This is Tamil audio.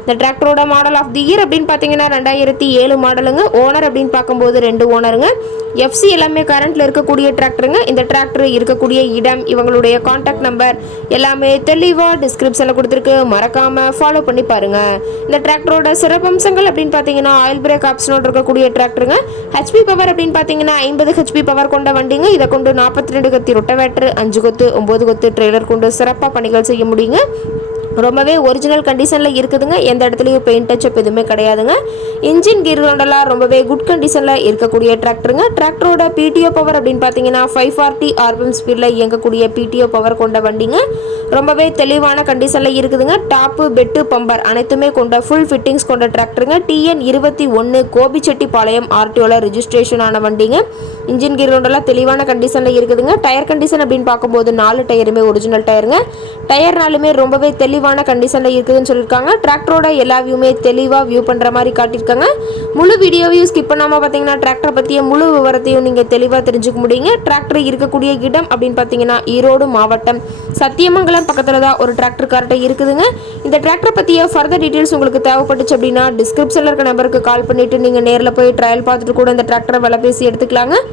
இந்த டிராக்டரோட மாடல் ஆஃப் தி இயர் அப்படின்னு பார்த்தீங்கன்னா ரெண்டாயிரத்தி ஏழு மாடலுங்க ஓனர் அப்படின்னு பார்க்கும்போது ரெண்டு ஓனருங்க எஃப்சி எல்லாமே கரண்ட்டில் இருக்கக்கூடிய டிராக்டருங்க இந்த டிராக்டர் இருக்கக்கூடிய இடம் இவங்களுடைய காண்டாக்ட் நம்பர் எல்லாமே தெளிவாக டிஸ்கிரிப்ஷனில் கொடுத்துருக்கு. மறக்காமல் ஃபாலோ பண்ணி பாருங்க. இந்த டிராக்டரோட சிறப்பம்சங்கள் அப்படின்னு பார்த்தீங்கன்னா ஆயில் பிரேக் ஆப்ஷனோட இருக்கக்கூடிய டிராக்டருங்க ஹெச்பி பவர் அப்படின்னு பார்த்தீங்கன்னா ஐம்பது ஹெச்பி பவர் கொண்ட வண்டிங்க. இதை கொண்டு நாற்பத்தி ரெண்டு கத்தி ரொட்டவேட்டர் அஞ்சு கொத்து ஒம்பது கொத்து ட்ரெய்லர் கொண்டு சிறப்பாக பணிகள் செய்ய முடியுங்க. ரொம்பவே ஒரிஜினல் கண்டிஷனில் இருக்குதுங்க. எந்த இடத்துலையும் பெயிண்ட் டச்சப் எதுவுமே கிடையாதுங்க. இன்ஜின் கீர் கொண்டெல்லாம் ரொம்பவே குட் கண்டிஷனில் இருக்கக்கூடிய டிராக்டருங்க டிராக்டரோட பிடிஓ பவர் அப்படின்னு பார்த்தீங்கன்னா ஃபைவ் ஃபார்ட்டி ஆர்பிஎம் ஸ்பீடில் இயங்கக்கூடிய பிடிஓ பவர் கொண்ட வண்டிங்க. ரொம்பவே தெளிவான கண்டிஷனில் இருக்குதுங்க. டாப்பு பெட்டு பம்பர் அனைத்துமே கொண்ட ஃபுல் ஃபிட்டிங்ஸ் கொண்ட டிராக்டருங்க டிஎன் இருபத்தி ஒன்று கோபிச்செட்டிப்பாளையம் ஆர்டிஓவில் ரிஜிஸ்ட்ரேஷன் ஆன வண்டிங்க. இன்ஜின் கீர் தெளிவான கண்டிஷனில் இருக்குதுங்க. டயர் கண்டிஷன் அப்படின்னு பார்க்கும்போது நாலு டயருமே ஒரிஜினல் டயருங்க. டயர்னாலுமே ரொம்பவே தெளிவான கண்டிஷனில் இருக்குதுன்னு சொல்லியிருக்காங்க. டிராக்டரோட எல்லா வியூமே தெளிவாக வியூ பண்ணுற மாதிரி காட்டியிருக்காங்க. முழு வீடியோவையும் ஸ்கிப் பண்ணாமல் பார்த்தீங்கன்னா டிராக்டரை பற்றிய முழு விவரத்தையும் நீங்கள் தெளிவாக தெரிஞ்சுக்க முடியுங்க. டிராக்டர் இருக்கக்கூடிய இடம் அப்படின்னு பார்த்தீங்கன்னா ஈரோடு மாவட்டம். சத்தியமங்கலம் பக்கத்தில் தான் ஒரு டிராக்டர் கார்ட்டை இருக்குதுங்க. இந்த டிராக்டர் பற்றிய ஃபர்தர் டீட்டெயில்ஸ் உங்களுக்கு தேவைப்பட்டுச்சு அப்படின்னா டிஸ்கிரிப்ஷனில் இருக்க நம்பருக்கு கால் பண்ணிவிட்டு நீங்கள் நேரில் போய் ட்ரையல் பார்த்துட்டு கூட இந்த டிராக்டரை விலை பேசி எடுத்துக்கலாங்க.